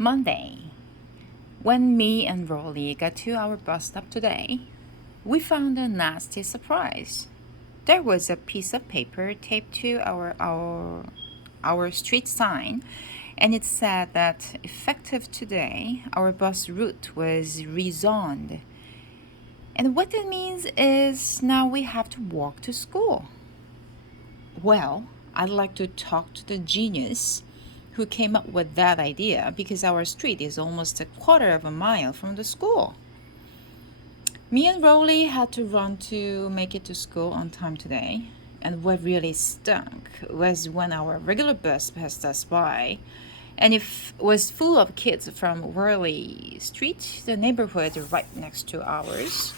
Monday. When me and Rolly got to our bus stop today, we found a nasty surprise. There was a piece of paper taped to our street sign, and it said that effective today, our bus route was rezoned. And what that means is now we have to walk to school. Well, I'd like to talk to the genius who came up with that idea because our street is almost a quarter of a mile from the school. Me and Rolly had to run to make it to school on time today. And what really stunk was when our regular bus passed us by and it was full of kids from Worley Street, the neighborhood right next to ours.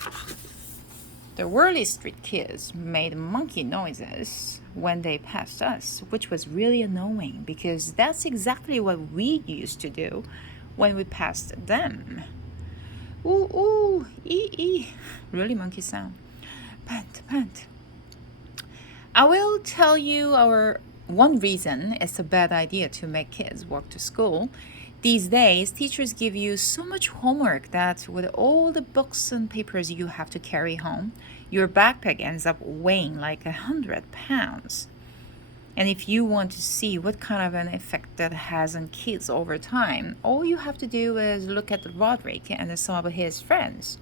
The Worley Street kids made monkey noises when they passed us, which was really annoying because that's exactly what we used to do when we passed them. Ooh, ooh, ee. Really monkey sound. Pant, pant. I will tell you our one reason it's a bad idea to make kids walk to school. These days, teachers give you so much homework that with all the books and papers you have to carry home, your backpack ends up weighing like 100 pounds. And if you want to see what kind of an effect that has on kids over time, all you have to do is look at Roderick and some of his friends.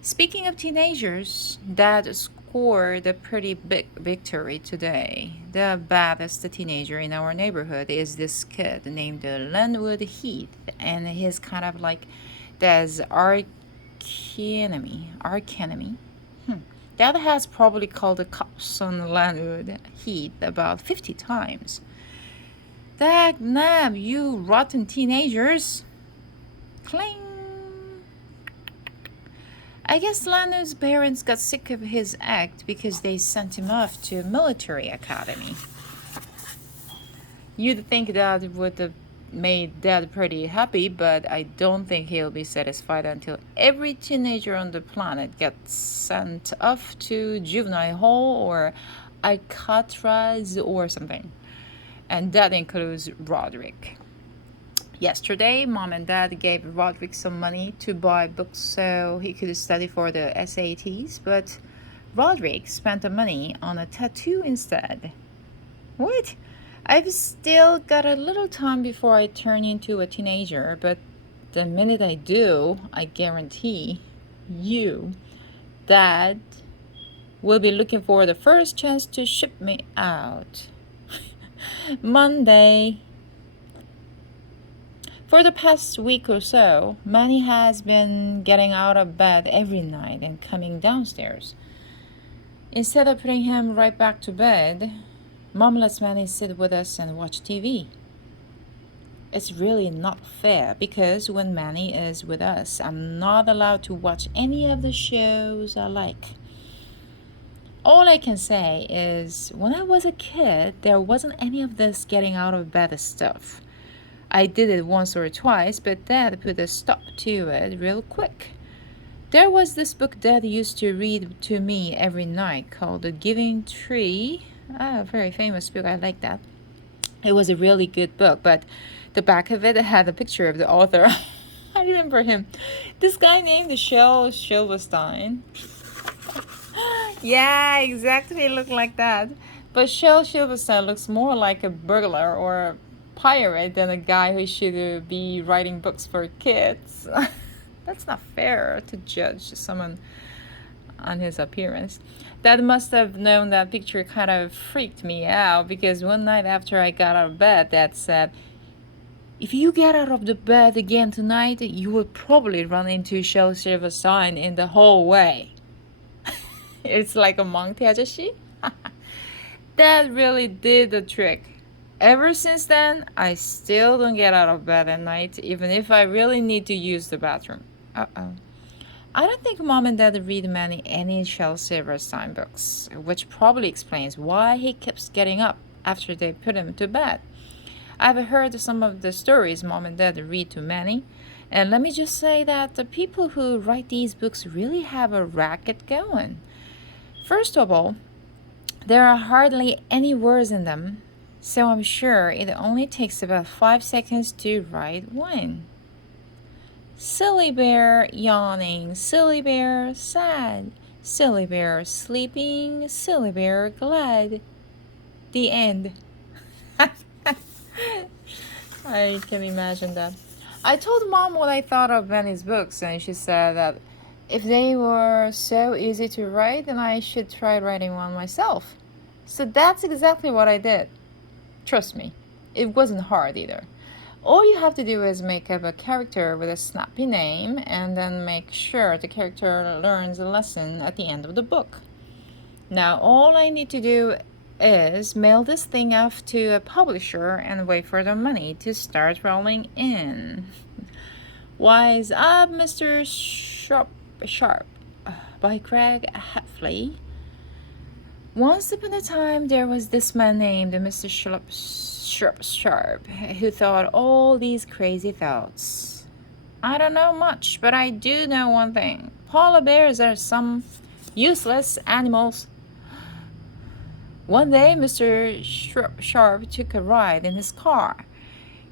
Speaking of teenagers, Dad scored a pretty big victory today. The baddest teenager in our neighborhood is this kid named Lenwood Heath, and he's kind of like Dad's archenemy. Dad has probably called the cops on Lenwood Heath about 50 times. Dag nab, you rotten teenagers! Cling! I guess Lenwood's parents got sick of his act because they sent him off to a military academy. You'd think that would have made Dad pretty happy, but I don't think he'll be satisfied until every teenager on the planet gets sent off to juvenile hall or Alcatraz or something. And that includes Roderick. Yesterday, Mom and Dad gave Roderick some money to buy books so he could study for the SATs, but Roderick spent the money on a tattoo instead. What? I've still got a little time before I turn into a teenager, but the minute I do, I guarantee you, Dad, will be looking for the first chance to ship me out. Monday. For the past week or so, Manny has been getting out of bed every night and coming downstairs. Instead of putting him right back to bed, Mom lets Manny sit with us and watch TV. It's really not fair because when Manny is with us, I'm not allowed to watch any of the shows I like. All I can say is when I was a kid, there wasn't any of this getting out of bed stuff. I did it once or twice, but Dad put a stop to it real quick. There was this book Dad used to read to me every night called The Giving Tree. A very famous book. I like that. It was a really good book, but the back of it had a picture of the author. I remember him. This guy named Shel Silverstein. Yeah, exactly looked like that. But Shel Silverstein looks more like a burglar or a pirate than a guy who should be writing books for kids. That's not fair to judge someone on his appearance. Dad must have known that picture kind of freaked me out because one night after I got out of bed, Dad said, "If you get out of the bed again tonight, you will probably run into Shel Silverstein in the hallway." It's like a Monty 아저씨. That really did the trick. Ever since then, I still don't get out of bed at night, even if I really need to use the bathroom. Uh-oh. I don't think Mom and Dad read any Shel Silverstein books, which probably explains why he keeps getting up after they put him to bed. I've heard some of the stories Mom and Dad read to Manny, and let me just say that the people who write these books really have a racket going. First of all, there are hardly any words in them. So I'm sure it only takes about 5 seconds to write one. Silly bear yawning, silly bear sad, silly bear sleeping, silly bear glad. The end. I can imagine that. I told mom what I thought of Benny's books, and she said that if they were so easy to write, then I should try writing one myself. So that's exactly what I did. Trust me, it wasn't hard either. All you have to do is make up a character with a snappy name and then make sure the character learns a lesson at the end of the book. Now, all I need to do is mail this thing off to a publisher and wait for the money to start rolling in. Wise Up, Mr. Sharp by Craig Heffley. Once upon a time, there was this man named Mr. Sharp who thought all these crazy thoughts. I don't know much, but I do know one thing. Polar bears are some useless animals. One day, Mr. Sharp took a ride in his car.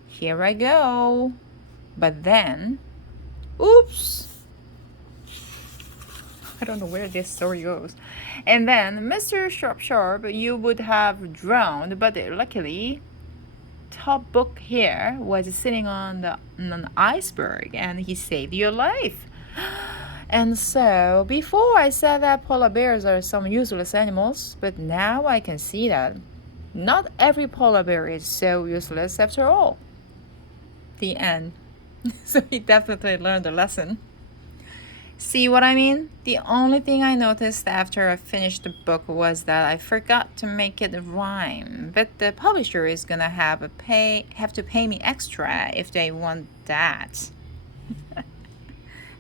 Here I go. But then, oops! I don't know where this story goes. And then, Mr. Sharp, you would have drowned, but luckily, Top Book here was sitting on an iceberg and he saved your life. And so, before I said that polar bears are some useless animals, but now I can see that not every polar bear is so useless after all. The end. So he definitely learned a lesson. See what I mean? The only thing I noticed after I finished the book was that I forgot to make it rhyme. But the publisher is gonna have to pay me extra if they want that.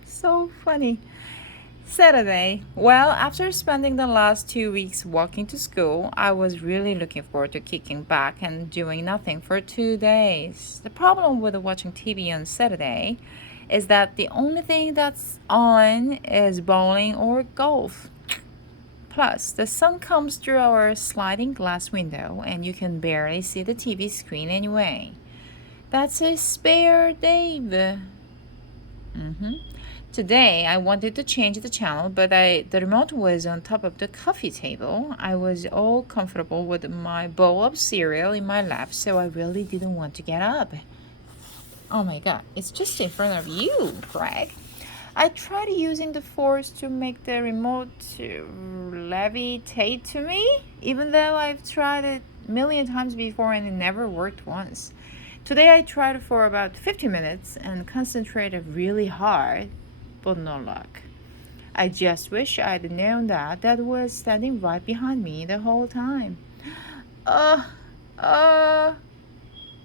So funny. Saturday. Well, after spending the last 2 weeks walking to school, I was really looking forward to kicking back and doing nothing for 2 days. The problem with watching TV on Saturday is that the only thing that's on is bowling or golf. Plus, the sun comes through our sliding glass window and you can barely see the TV screen anyway. That's a spare Dave. Today, I wanted to change the channel, but the remote was on top of the coffee table. I was all comfortable with my bowl of cereal in my lap, so I really didn't want to get up. Oh my god, it's just in front of you, Craig. I tried using the force to make the remote levitate to me, even though I've tried it a million times before and it never worked once. Today I tried for about 50 minutes and concentrated really hard, but no luck. I just wish I'd known that was standing right behind me the whole time. Uh, uh,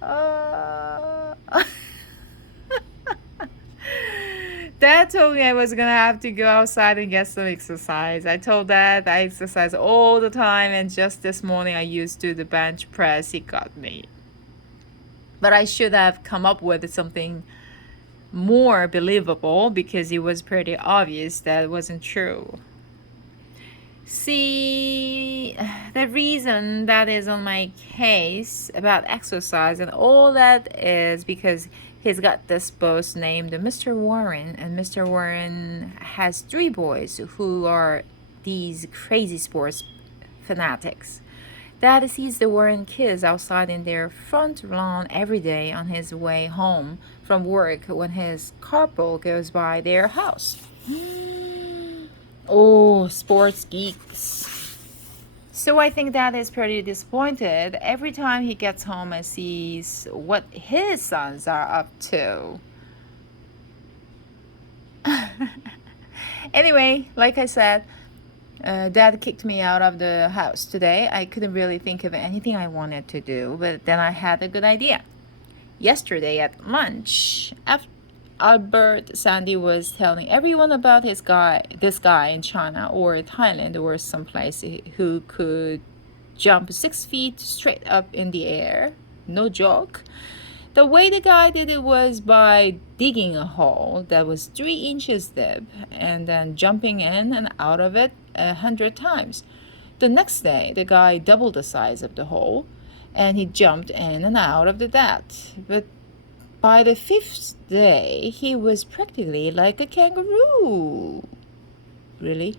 uh. Dad told me I was gonna have to go outside and get some exercise. I told Dad I exercise all the time, and just this morning I used to the bench press. He got me. But I should have come up with something more believable because it was pretty obvious that it wasn't true. See, the reason that is on my case about exercise and all that is because he's got this boss named Mr. Warren, and Mr. Warren has 3 boys who are these crazy sports fanatics. Dad sees the Warren kids outside in their front lawn every day on his way home from work when his carpool goes by their house. Oh, sports geeks. So I think Dad is pretty disappointed every time he gets home and sees what his sons are up to. Anyway, like I said, Dad kicked me out of the house today. I couldn't really think of anything I wanted to do, but then I had a good idea. Yesterday at lunch, Albert Sandy was telling everyone about this guy in China or Thailand or someplace who could jump 6 feet straight up in the air. No joke. The way the guy did it was by digging a hole that was 3 inches deep and then jumping in and out of it 100 times. The next day, the guy doubled the size of the hole and he jumped in and out of the net. But by the fifth day, he was practically like a kangaroo. Really?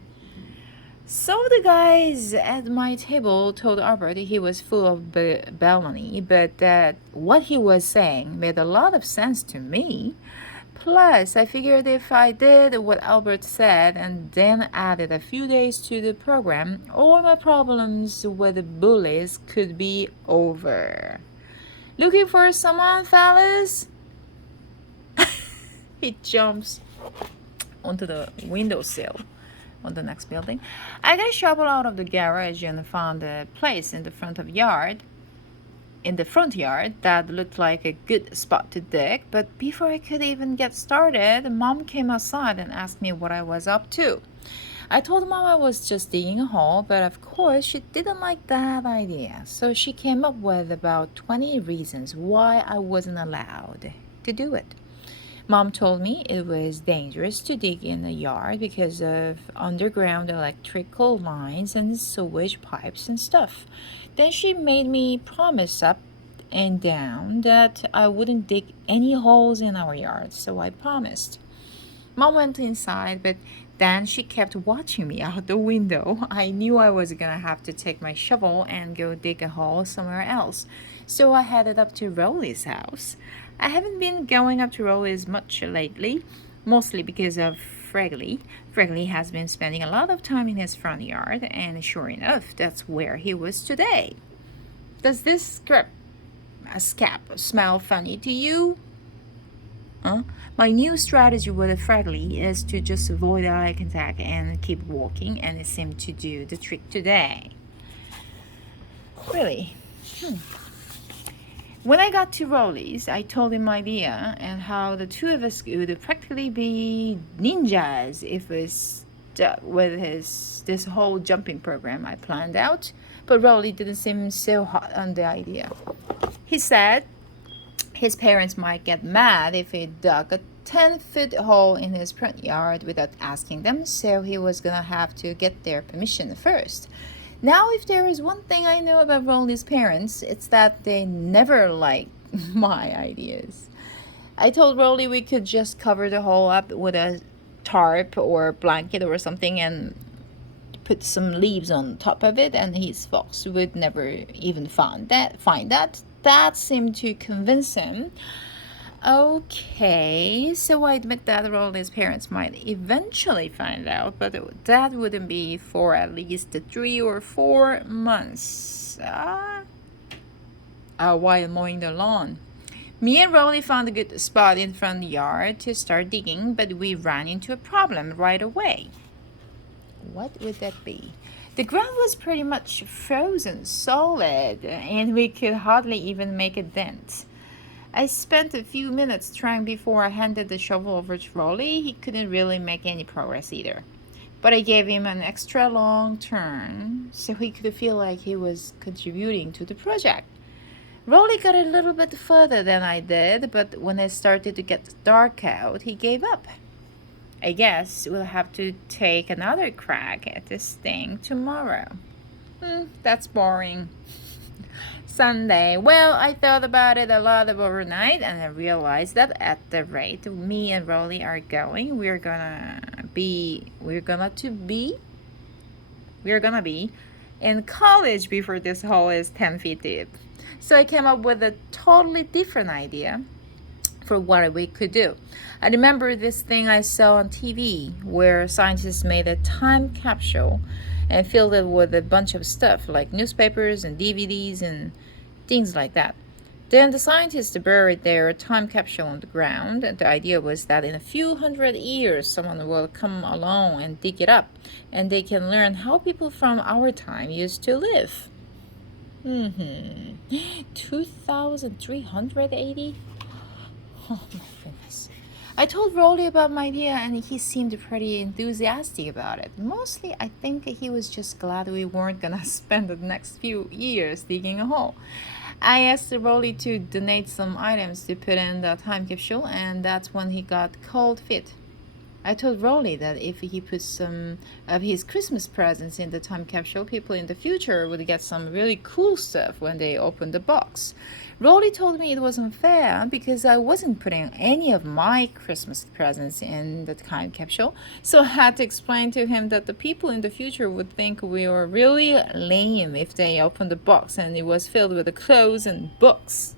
So the guys at my table told Albert he was full of baloney, but that what he was saying made a lot of sense to me. Plus, I figured if I did what Albert said and then added a few days to the program, all my problems with the bullies could be over. Looking for someone, fellas? He jumps onto the windowsill on the next building. I got a shovel out of the garage and found a place in the front yard that looked like a good spot to dig, but before I could even get started, Mom came outside and asked me what I was up to. I told Mom I was just digging a hole, but of course she didn't like that idea, so she came up with about 20 reasons why I wasn't allowed to do it. Mom told me it was dangerous to dig in the yard because of underground electrical lines and sewage pipes and stuff. Then she made me promise up and down that I wouldn't dig any holes in our yard, so I promised. Mom went inside, but then she kept watching me out the window. I knew I was gonna have to take my shovel and go dig a hole somewhere else, so I headed up to Rowley's house. I haven't been going up to Rowley's much lately, mostly because of Fregley. Fregley has been spending a lot of time in his front yard, and sure enough, that's where he was today. Does this scap smell funny to you? Huh? My new strategy with Fregley is to just avoid eye contact and keep walking, and it seemed to do the trick today. Really? When I got to Rowley's, I told him my idea and how the two of us would practically be ninjas if we stuck with this whole jumping program I planned out. But Rowley didn't seem so hot on the idea. He said his parents might get mad if he dug a 10-foot hole in his front yard without asking them, so he was gonna have to get their permission first. Now, if there is one thing I know about Rowley's parents, it's that they never like my ideas. I told Rowley we could just cover the hole up with a tarp or blanket or something and put some leaves on top of it, and his folks would never even find that. That seemed to convince him. Okay, so I admit that Rowley's parents might eventually find out, but that wouldn't be for at least 3 or 4 months. While mowing the lawn. Me and Rowley found a good spot in front yard to start digging, but we ran into a problem right away. What would that be? The ground was pretty much frozen solid, and we could hardly even make a dent. I spent a few minutes trying before I handed the shovel over to Rowley. He couldn't really make any progress either. But I gave him an extra long turn so he could feel like he was contributing to the project. Rowley got a little bit further than I did, but when it started to get dark out, he gave up. I guess we'll have to take another crack at this thing tomorrow. That's boring. Sunday. Well, I thought about it a lot overnight, and I realized that at the rate me and Rowley are going, we're gonna be in college before this hole is 10 feet deep. So I came up with a totally different idea for what we could do. I remember this thing I saw on TV where scientists made a time capsule and filled it with a bunch of stuff like newspapers and DVDs and things like that. Then the scientists buried their time capsule on the ground, and the idea was that in a few hundred years someone will come along and dig it up, and they can learn how people from our time used to live. 2380? Oh my goodness. I told Rowley about my idea and he seemed pretty enthusiastic about it. Mostly, I think he was just glad we weren't gonna spend the next few years digging a hole. I asked Rowley to donate some items to put in the time capsule, and that's when he got cold feet. I told Rolly that if he put some of his Christmas presents in the time capsule, people in the future would get some really cool stuff when they opened the box. Rolly told me it wasn't fair because I wasn't putting any of my Christmas presents in the time capsule, so I had to explain to him that the people in the future would think we were really lame if they opened the box and it was filled with clothes and books.